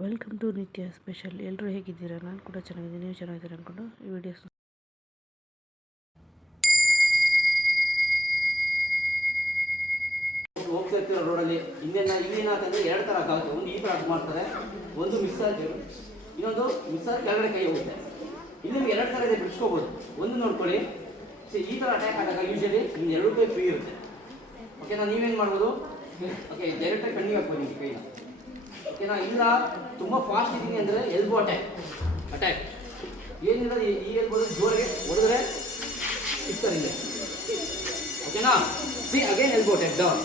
Welcome to ನಿತ್ಯ special. ಎಲ್ಲರೂ ಹೇಗಿದ್ದೀರಾ? ನಾನು ಕೂಡ ಚೆನ್ನಾಗಿದ್ದೀನಿ, ನೀವು ಚೆನ್ನಾಗಿದ್ದೀರಾ ಅಂದ್ಕೊಂಡು ಈ ವಿಡಿಯೋಸ್ ಹೋಗ್ತಾ ಇರ್ತೀರ ರೋಡಲ್ಲಿ. ಇಲ್ಲೇನಾಗ್ತದೆ, ಎರಡು ಥರ ಆಗುತ್ತೆ. ಒಂದು ಈ ಥರ ಮಾಡ್ತಾರೆ, ಒಂದು ಮಿಸ್ಸಾಗಿ, ಇನ್ನೊಂದು ಮಿಸ್ಸಾಗಿ ಕೆಳಗಡೆ ಕೈ ಹೋಗುತ್ತೆ. ಇಲ್ಲಿ ನಿಮ್ಗೆ ಎರಡು ಥರ ಇದೆ, ಬಿಡಿಸ್ಕೋಬೋದು. ಒಂದು ನೋಡ್ಕೊಳ್ಳಿ, ಈ ಥರ ಅಟ್ಯಾಕ್ ಆದಾಗ ಯೂಶಲಿ ನಿಮ್ಗೆ ಎರಡು ಕೈ ಫ್ರೀ ಇರುತ್ತೆ. ಓಕೆನಾ? ನೀವೇನು ಮಾಡ್ಬೋದು, ಓಕೆ, ಡೈರೆಕ್ಟಾಗಿ ಕಣ್ಣಿಗೆ ಹಾಕ್ಬೋದು ನಿಮಗೆ ಕೈನ. ಓಕೆನಾ? ಇಲ್ಲ ತುಂಬ ಫಾಸ್ಟ್ ಇದ್ದೀನಿ ಅಂದರೆ ಎಲ್ಬೋ ಅಟ್ಯಾಕ್ ಏನಿಲ್ಲ, ಈ ಎಲ್ಬೋ ಜೋರಿಗೆ ಹೊಡೆದ್ರೆ ಇರ್ತಾರೆ ಇಲ್ಲಿ. ಓಕೆನಾ? See again elbow attack down,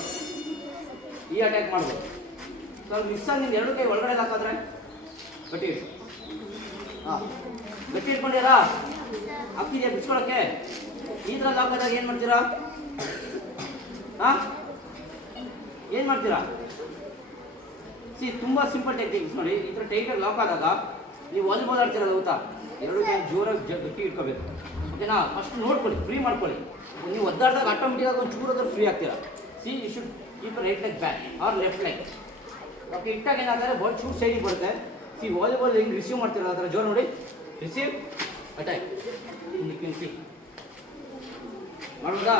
ಈ ಅಟ್ಯಾಕ್ ಮಾಡ್ಬೋದು. ಸೊ ಮಿಸ್ಸಾಗಿ ನೀವು ಎರಡು ಕೈ ಒಳಗಡೆ ಹಾಕಿದ್ರೆ ಗಟ್ಟಿ ಇಟ್ಟು, ಹಾಂ ಗಟ್ಟಿ ಇಟ್ಕೊಂಡಿರಾ, ಹಾಕ್ತಿದ್ಯಾ ಬಿಡ್ಸ್ಕೊಳಕ್ಕೆ. ಈ ಥರ ಲಾಕ್ ಆದಾಗ ಏನು ಮಾಡ್ತೀರಾ? ಹಾಂ ಏನು ಮಾಡ್ತೀರಾ? ತುಂಬ ಸಿಂಪಲ್ ಟೆಕ್ನಿಕ್ಸ್ ನೋಡಿ. ಈ ಥರ ಟೈಟಾಗಿ ಲಾಕ್ ಆದಾಗ ನೀವು ವಾಲಿಬಾಲ್ ಆಡ್ತಿರೋದು ಗೊತ್ತಾ, ಎರಡು ಕೈ ಜೋರಾಗಿ ಗಟ್ಟಿ ಇಟ್ಕೋಬೇಕು. ಓಕೆನಾ? ಫಸ್ಟ್ ನೋಡ್ಕೊಳ್ಳಿ, ಫ್ರೀ ಮಾಡ್ಕೊಳ್ಳಿ. ನೀವು ಒದ್ದಾಡಿದಾಗ ಆಟೋಮೆಟಿಕಾಗಿ ಒಂದು ಚೂರಾದ್ರೂ ಫ್ರೀ ಆಗ್ತೀರಾ. See you should keep right leg back or left leg. Okay, ಇಟ್ಟಾಗ ಏನಾದರೆ ಬಾಲ್ ಚೂರು ಸೈಡಿಗೆ ಬರುತ್ತೆ. ಸಿ ವಾಲಿಬಾಲ್ ಹೆಂಗೆ ರಿಸೀವ್ ಮಾಡ್ತೀರ ಆ ಥರ ಜೋರು ನೋಡಿ, ರಿಸೀವ್ ಅಟ್ಯಾಕ್ ಮಾಡ್ಬೋದಾ?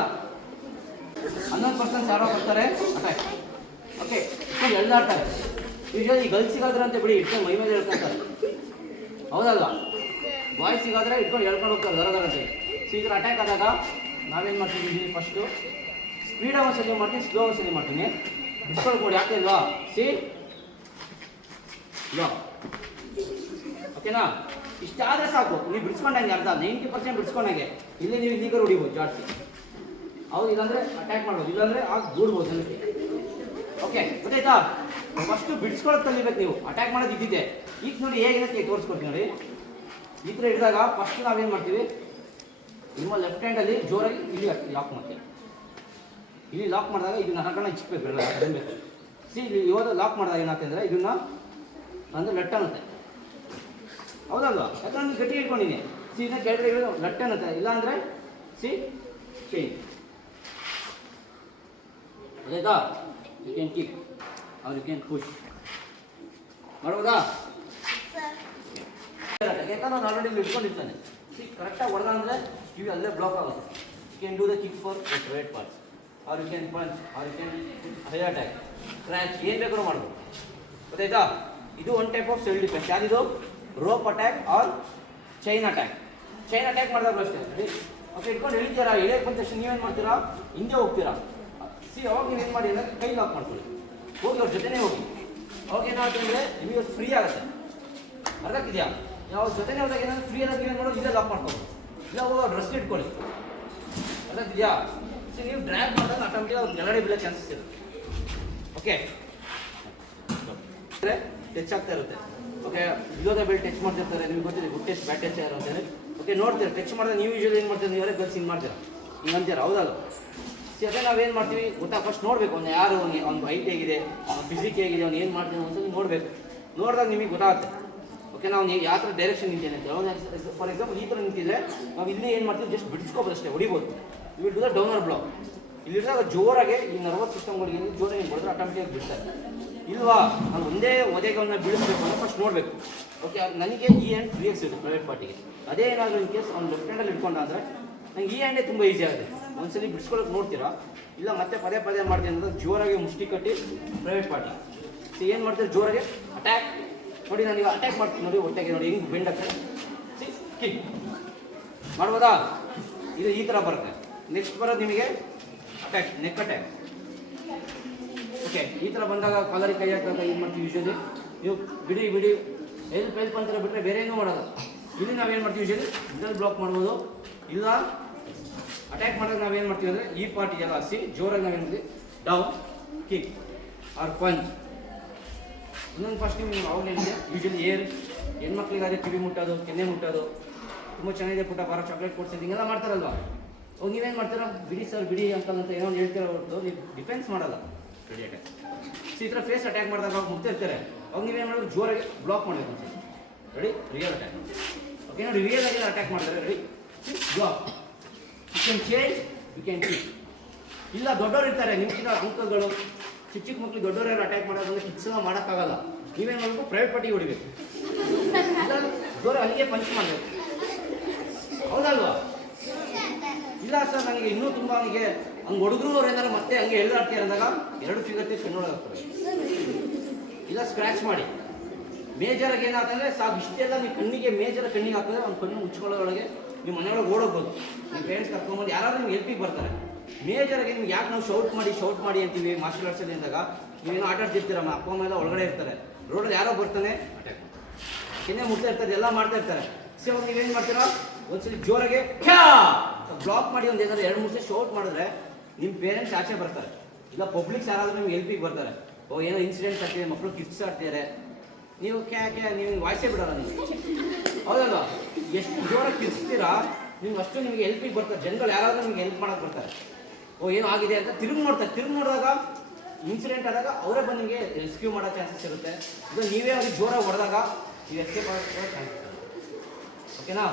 11% ಯಾರೋ ಬರ್ತಾರೆ ಅಟ್ಯಾಕ್. ಓಕೆ, ಇಟ್ಕೊಂಡು ಎಳ್ದಾಡ್ತಾರೆ. ಯೂಶಲಿ ಗರ್ಲ್ಸಿಗಾದ್ರೆ ಅಂತ ಬಿಡಿ, ಇಟ್ಕೊಂಡು ಮೈ ಮೇಲೆ ಹೇಳ್ಕೊಂತಾರೆ, ಹೌದಲ್ವಾ? ಬಾಯ್ಸಿಗಾದರೆ ಇಟ್ಕೊಂಡು ಹೇಳ್ಕೊಂಡು ಹೋಗ್ತಾರೆ ದರದರಂತೆ. ಸೊ ಈ ಥರ ಅಟ್ಯಾಕ್ ಆದಾಗ ನಾವೇನು ಮಾಡ್ತೀವಿ, ಫಸ್ಟು ಸ್ಪೀಡಾಗಿ ಒಂದು ಸಲ ಮಾಡ್ತೀನಿ, ಸ್ಲೋ ಒಂದು ಸಲ ಮಾಡ್ತೀನಿ. ಬಿಡ್ಸ್ಕೊಳ್ಬೋದು, ಯಾಕೆ ಅಲ್ವಾ? C low. ಓಕೆನಾ? ಇಷ್ಟಾದರೆ ಸಾಕು. ನೀವು ಬಿಡಿಸ್ಕೊಂಡಂಗೆ ಅರ್ಧ 90% ಬಿಡಿಸ್ಕೊಂಡಂಗೆ. ಇಲ್ಲಿ ನೀವು ಈಗ ಹೊಡಿಬೋದು ಜಾಸ್ತಿ, ಹೌದು. ಇಲ್ಲಾಂದರೆ ಅಟ್ಯಾಕ್ ಮಾಡ್ಬೋದು, ಇಲ್ಲಾಂದರೆ ಆಗ ದೂಡ್ಬೋದು ಜನಕ್ಕೆ. ಓಕೆ, ಗೊತ್ತಾಯ್ತಾ? ಫಸ್ಟು ಬಿಡಿಸ್ಕೊಳ್ಳೋದು ಕಲಿಬೇಕು ನೀವು. ಅಟ್ಯಾಕ್ ಮಾಡೋದು ಇದ್ದಿದ್ದೆ. ಈಗ ನೋಡಿ ಹೇಗೆ ತೋರಿಸ್ಕೊಡ್ತೀನಿ ನೋಡಿ. ಈ ಥರ ಹಿಡಿದಾಗ ಫಸ್ಟ್ ನಾವೇನು ಮಾಡ್ತೀವಿ, ನಿಮ್ಮ ಲೆಫ್ಟ್ ಹ್ಯಾಂಡಲ್ಲಿ ಜೋರಾಗಿ ಇಲ್ಲಿ ಲಾಕ್ ಮಾಡ್ತೀವಿ. ಇಲ್ಲಿ ಲಾಕ್ ಮಾಡಿದಾಗ ಇದನ್ನ ನರಗಳನ್ನ ಇಚ್ಬೇಕು, ಅದನ್ಬೇಕು. ಸಿ ಇಲ್ಲಿ ಇವಾಗ ಲಾಕ್ ಮಾಡಿದಾಗ ಏನಾಗ್ತದೆ ಅಂದರೆ ಇದನ್ನ ಅಂದರೆ ಲಟ್ ಅನ್ನುತ್ತೆ, ಹೌದಲ್ವಾ? ಯಾಕಂದ್ರೆ ನಾನು ಗಟ್ಟಿ ಇಟ್ಕೊಂಡಿದ್ದೀನಿ. ಸಿ ಇದನ್ನ ಕೆಳಗಡೆ ಲಟ್ ಅನ್ನುತ್ತೆ, ಇಲ್ಲ ಅಂದರೆ ಸಿ ಚೇಂಜ್. ಗೊತ್ತಾಯ್ತಾ? You can kick or you can push ಮಾಡ್ಬೋದಾ? ಯಾಕಂದ್ರೆ ನಾನು ಆಲ್ರೆಡಿ ಇಲ್ಲಿ ಇಟ್ಕೊಂಡಿರ್ತಾನೆ. ಸಿ ಕರೆಕ್ಟಾಗಿ ಹೊಡೆದ ಅಂದರೆ ಇವು ಅಲ್ಲೇ ಬ್ಲಾಕ್ ಆಗುತ್ತೆ. You can do the kick for right parts or you can punch or you can high attack, ಕ್ರ್ಯಾಚ್, ಏನು ಬೇಕಾದ್ರೂ ಮಾಡ್ಬೋದು. ಗೊತ್ತಾಯ್ತಾ? ಇದು one type of self defence. ಯಾರಿದು? Rope attack or chain attack. Chain attack ಮಾಡಿದಾಗಲೂ ಅಷ್ಟೇ. ಓಕೆ, ಇಟ್ಕೊಂಡು ಇಳಿತೀರಾ, ಇಳಿಯಕ್ಕೆ ಬಂದ ತಕ್ಷಣ ನೀವೇನು ಮಾಡ್ತೀರಾ, ಹಿಂದೆ ಹೋಗ್ತೀರಾ. ಸಿ ಅವಾಗ ನೀವು ಏನು ಮಾಡಿ ಅಂದರೆ ಕೈ ಲಾಕ್ ಮಾಡ್ಕೊಳ್ಳಿ, ಹೋಗಿ ಅವ್ರ ಜೊತೆನೇ ಹೋಗಿ. ಅವಾಗ ಏನಾಗ್ತಂದರೆ ನಿಮಗೆ ಫ್ರೀ ಆಗುತ್ತೆ. ಅರ್ಥ ಆಗ್ತಿದೆಯಾ? ಯಾವ ಜೊತೆನೇ ಹೋದಾಗ ಏನಾದರೂ ಫ್ರೀ ಆದಾಗ ಏನು ಮಾಡೋದು, ಇಲ್ಲೇ ಲಾಕ್ ಮಾಡ್ಕೊಳ್ಳಿ, ಇಲ್ಲ ಹೋಗಿ ಅವ್ರು ಡ್ರೆಸ್ ಇಟ್ಕೊಳ್ಳಿ. ಅರ್ಥ ಆಗ್ತಿದೆಯಾ? ಸೊ ನೀವು ಡ್ರ್ಯಾಗ್ ಮಾಡಿದಾಗ ಆಟೋಮೆಟಿಕ್ ಅವ್ರು ಕೆಳಗಡೆ ಬೀಳೋ ಚಾನ್ಸಸ್ ಇರುತ್ತೆ. ಓಕೆ, ಟಚ್ ಆಗ್ತಾ ಇರುತ್ತೆ. Okay, below the belt touch ಮಾಡ್ತಿರ್ತಾರೆ, ನಿಮ್ಗೆ ಗೊತ್ತಿದೆ ಗುಡ್ ಟಚ್ ಬ್ಯಾಡ್ ಟಚ್ ಯಾರು ಅಂತೇಳಿ. ಓಕೆ, ನೋಡ್ತೀರ ಟಚ್ ಮಾಡಿದ್ರೆ ನೀವು ಯೂಶಲಿ ಏನು ಮಾಡ್ತೀರಿ, ನೀವೇ ಗರ್ಲ್ಸ್ ಹಿಂಗೆ ಮಾಡ್ತೀರಾ, ಹಿಂಗೆ ಅಂತೀರ, ಹೌದಲ್ಲ? ಸಿ ಅದೇ ನಾವೇನು ಮಾಡ್ತೀವಿ ಗೊತ್ತಾ, ಫಸ್ಟ್ ನೋಡಬೇಕು ಅವ್ನು ಯಾರು, ಅವ್ನು ಹೈಟ್ ಹೇಗಿದೆ, ಅವ್ನ ಫಿಸಿಕ್ ಹೇಗಿದೆ, ಅವ್ನು ಏನು ಮಾಡ್ತೀವಿ ಒಂದ್ಸಲ ನೋಡಬೇಕು. ನೋಡಿದಾಗ ನಿಮಗೆ ಗೊತ್ತಾಗುತ್ತೆ. ಓಕೆ, ನಾವು ಯಾವ ಥರ ಡೈರೆಕ್ಷನ್ ನಿಂತೇನೆ ಅಂತ. ಫಾರ್ ಎಕ್ಸಾಂಪಲ್ ಈ ಥರ ನಿಂತಿದ್ರೆ ನಾವು ಇಲ್ಲಿ ಏನು ಮಾಡ್ತೀವಿ, ಜಸ್ಟ್ ಬಿಡಿಸ್ಕೋಬೋದು ಅಷ್ಟೇ, ಹೊಡಿಬೋದು. ಇವು ಇಟ್ಟಿದ ಡೌನರ್ ಬ್ಲಾಕ್. ಇಲ್ಲಿದ್ದಾಗ ಜೋರಾಗಿ ಈ ನರ್ವಸ್ ಸಿಸ್ಟಮ್ಗಳಿಗೆ ಜೋರಾಗಿ ಹೊಡೆದ್ರೆ ಆಟೋಮೆಟಿಕಾಗಿ ಬಿಡ್ತಾರೆ. ಇಲ್ವಾ, ನಾನು ಒಂದೇ ಒದೆಗೆ ಅವನ್ನ ಬೀಳಿಸ್ಬೇಕು ಅಂತ ಫಸ್ಟ್ ನೋಡಬೇಕು. ಓಕೆ, ನನಗೆ ಈ ಹ್ಯಾಂಡ್ ಫ್ರೀ ಸಿಗುತ್ತೆ ಪ್ರೈವೇಟ್ ಪಾರ್ಟಿಗೆ. ಅದೇ ಏನಾದರೂ ಇನ್ ಕೇಸ್ ಅವ್ನು ಲೆಫ್ಟ್ ಹ್ಯಾಂಡಲ್ಲಿ ಇಟ್ಕೊಂಡ ಅಂದರೆ ನಂಗೆ ಈ ಹ್ಯಾಂಡೇ ತುಂಬ ಈಸಿ ಆಗುತ್ತೆ. ಒಂದ್ಸಲಿ ಬಿಡಿಸ್ಕೊಳ್ಳೋಕೆ ನೋಡ್ತೀರಾ, ಇಲ್ಲ ಮತ್ತೆ ಪದೇ ಮಾಡ್ತೀನಿ ಅಂದರೆ ಜೋರಾಗಿ ಮುಷ್ಟಿ ಕಟ್ಟಿ ಪ್ರೈವೇಟ್ ಪಾರ್ಟಿ. ಸಿ ಏನು ಮಾಡ್ತೀರಿ, ಜೋರಾಗಿ ಅಟ್ಯಾಕ್ ನೋಡಿ. ನಾನು ಈಗ ಅಟ್ಯಾಕ್ ಮಾಡ್ತೀನಿ ನೋಡಿ, ಹೊಟ್ಟೆಗೆ ನೋಡಿ ಹೆಂಗೆ ಬೆಂಡ್ ಆಗ್ತದೆ. ಸಿ ಕಿಕ್ ಮಾಡ್ಬೋದಾ? ಇದು ಈ ಥರ ಬರುತ್ತೆ. ನೆಕ್ಸ್ಟ್ ಬರೋದು ನಿಮಗೆ ಅಟ್ಯಾಕ್, ನೆಕ್ ಅಟ್ಯಾಕ್. ಓಕೆ, ಈ ಥರ ಬಂದಾಗ ಕಾಲರಿಗೆ ಕೈ ಹಾಕಿದಾಗ ಏನು ಮಾಡ್ತೀವಿ, ಯೂಶಲಿ ನೀವು ಬಿಡಿ ಹೆಲ್ಪ್ ಅಂತಾರೆ ಬಿಟ್ಟರೆ ಬೇರೆ ಏನೂ ಮಾಡೋದು. ಇಲ್ಲಿ ನಾವೇನು ಮಾಡ್ತೀವಿ, ಯೂಶಲಿ ಇದರಲ್ಲಿ ಬ್ಲಾಕ್ ಮಾಡ್ಬೋದು. ಇಲ್ಲ ಅಟ್ಯಾಕ್ ಮಾಡಿದಾಗ ನಾವೇನು ಮಾಡ್ತೀವಿ ಅಂದರೆ ಈ ಪಾರ್ಟ್ ಎಲ್ಲ ಸಿ ಜೋರಾಗಿ ನಾವೇನು ಮಾಡ್ತೀವಿ, ಡೌನ್ ಕಿಕ್ ಆರ್ ಪಂಚ್. ಇನ್ನೊಂದು ಫಸ್ಟ್ ನೀವು ಅವಾಗೇನಿದೆ ಯೂಶಲಿ ಏರ್, ಹೆಣ್ಮಕ್ಳಿಗಾದರೆ ಕಿವಿ ಮುಟ್ಟೋದು, ಕೆನ್ನೆ ಮುಟ್ಟೋದು, ತುಂಬ ಚೆನ್ನಾಗಿದೆ ಪುಟ್ಟ ಬಾರೋ ಚಾಕ್ಲೇಟ್ ಕೊಡ್ಸಿದ್ದು ಹಿಂಗೆಲ್ಲ ಮಾಡ್ತಾರಲ್ವ. ಅವಾಗ ನೀವೇನು ಮಾಡ್ತೀರಾ, ಬಿಡಿ ಸರ್ ಬಿಡಿ ಅಂಕಲ್ ಅಂತ ಏನೋ ಹೇಳ್ತೀರ ಹೊರತು ನೀವು ಡಿಫೆನ್ಸ್ ಮಾಡಲ್ಲ. Ready attack. ಸೊ ಈ ಥರ ಫೇಸ್ ಅಟ್ಯಾಕ್ ಮಾಡಿದಾಗ ಅವಾಗ ಮುಗ್ತಿರ್ತಾರೆ, ಅವಾಗ ನೀವೇನು ಮಾಡೋದು, ಜೋರಾಗಿ ಬ್ಲಾಕ್ ಮಾಡಬೇಕು ಅನ್ಸುತ್ತೆ. Ready, real attack. ಓಕೆ ನೋಡಿ, ರಿಯಲ್ ಆಗಿ ಅಟ್ಯಾಕ್ ಮಾಡ್ತಾರೆ. Ready, block. You can change, you can kick. ಇಲ್ಲ ದೊಡ್ಡವ್ರು ಇರ್ತಾರೆ ನಿಮ್ಗಿಂತ ಅಂಕಲ್ಗಳು, ಚಿಕ್ಕ ಮಕ್ಳಿಗೆ ದೊಡ್ಡವ್ರು ಯಾರು ಅಟ್ಯಾಕ್ ಮಾಡೋದಂದ್ರೆ ಕಿಕ್ಸ್ ಎಲ್ಲ ಮಾಡೋಕ್ಕಾಗಲ್ಲ. ನೀವೇನು ಮಾಡಬೇಕು, ಪ್ರೈವೇಟ್ ಪಾರ್ಟಿಗೆ ಹೊಡಿಬೇಕು, ಇಲ್ಲ ಜೋರ ಅಲ್ಲಿಗೆ ಪಂಚ್ ಮಾಡಬೇಕು. ಹೌದಲ್ವಾ? ಇಲ್ಲ ಸರ್ ನನಗೆ ಇನ್ನೂ ತುಂಬ ಅವನಿಗೆ ಹಂಗೆ ಹೊಡೆದ್ರು ಅವ್ರು ಏನಾರು ಮತ್ತೆ ಹಂಗೆ ಎಲ್ಲಾಡ್ತೀರ ಅಂದಾಗ 2 ಫಿಂಗರ್ ತೆಗೆದು ಕಣ್ಣೊಳಗಾಗ್ತದೆ. ಇಲ್ಲ ಸ್ಕ್ರ್ಯಾಚ್ ಮಾಡಿ ಮೇಜರಾಗಿ ಏನಾಗ್ತಂದರೆ ಸಾಕು, ಇಷ್ಟೆಲ್ಲ ನೀವು ಕಣ್ಣಿಗೆ ಮೇಜರ ಕಣ್ಣಿಗೆ ಹಾಕಿದ್ರೆ ಅವ್ನು ಕಣ್ಣು ಮುಚ್ಕೊಳ್ಳೋದ್ರೊಳಗೆ ನೀವು ಮನೆಯೊಳಗೆ ಓಡೋಗ್ಬೋದು. ನಿಮ್ಮ ಪೇರೆಂಟ್ಸ್ ಕರ್ಕೊಂಬಂದು ಯಾರಾದ್ರೂ ನಿಮ್ಗೆ ಹೆಲ್ಪಿಗೆ ಬರ್ತಾರೆ. ಮೇಜರಾಗಿ ನಿಮ್ಗೆ ಯಾಕೆ ನಾವು ಶೌಟ್ ಮಾಡಿ ಅಂತೀವಿ ಮಾರ್ಷಲ್ ಆರ್ಟ್ಸಲ್ಲಿ ಅಂದಾಗ, ನೀವೇನೋ ಆಟ ಆಡ್ತಿರ್ತೀರಮ್ಮ, ಅಪ್ಪ ಅಮ್ಮ ಎಲ್ಲ ಒಳಗಡೆ ಇರ್ತಾರೆ, ರೋಡಲ್ಲಿ ಯಾರೋ ಬರ್ತಾನೆ ಕೆನ್ನೆ ಮುಟ್ತಾ ಇರ್ತಾರೆ, ಎಲ್ಲ ಮಾಡ್ತಾ ಇರ್ತಾರೆ. ಸೊ ಅವಾಗ ನೀವೇನು ಮಾಡ್ತೀರಾ, ಒಂದ್ಸಲಿ ಜೋರಾಗೆ ಕ್ಯಾ ಬ್ಲಾಕ್ ಮಾಡಿ ಒಂದು ಏನಾದ್ರು 2-3 ಸಲ ಶೌಟ್ ಮಾಡಿದ್ರೆ ನಿಮ್ಮ ಪೇರೆಂಟ್ಸ್ ಆಚೆ ಬರ್ತಾರೆ. ಇಲ್ಲ ಪಬ್ಲಿಕ್ಸ್ ಯಾರಾದರೂ ನಿಮ್ಗೆ ಹೆಲ್ಪಿಗೆ ಬರ್ತಾರೆ. ಓ ಏನೋ ಇನ್ಸಿಡೆಂಟ್ಸ್ ಆಗ್ತಿದೆ, ಮಕ್ಕಳು ಕಿಡ್ಸ್ ಆಡ್ತಿದ್ದಾರೆ, ನೀವು ನೀವು ವಾಯ್ಸೇ ಬಿಡೋಲ್ಲ ನೀವು. ಹೌದಲ್ವಾ? ಎಷ್ಟು ಜೋರಾಗಿ ಕಿರ್ಸ್ತೀರಾ ನೀವು ಅಷ್ಟು ನಿಮಗೆ ಹೆಲ್ಪಿಗೆ ಬರ್ತಾರೆ. ಜನಗಳು ಯಾರಾದರೂ ನಿಮ್ಗೆ ಹೆಲ್ಪ್ ಮಾಡೋಕೆ ಬರ್ತಾರೆ. ಓ ಏನೋ ಆಗಿದೆ ಅಂತ ತಿರುಗಿ ನೋಡಿದಾಗ ಇನ್ಸಿಡೆಂಟ್ ಆದಾಗ ಅವರೇ ಬಂದು ನಿಮಗೆ ರೆಸ್ಕ್ಯೂ ಮಾಡೋ ಚಾನ್ಸಸ್ ಇರುತ್ತೆ. ಇದು ನೀವೇ ಅವ್ರಿಗೆ ಜೋರಾಗಿ ಹೊಡೆದಾಗ ನೀವು ಎಸ್ಕೇಪ್ ಆಗೋಕ್ಕೆ ಚಾನ್ಸಸ್. ಓಕೆನಾ?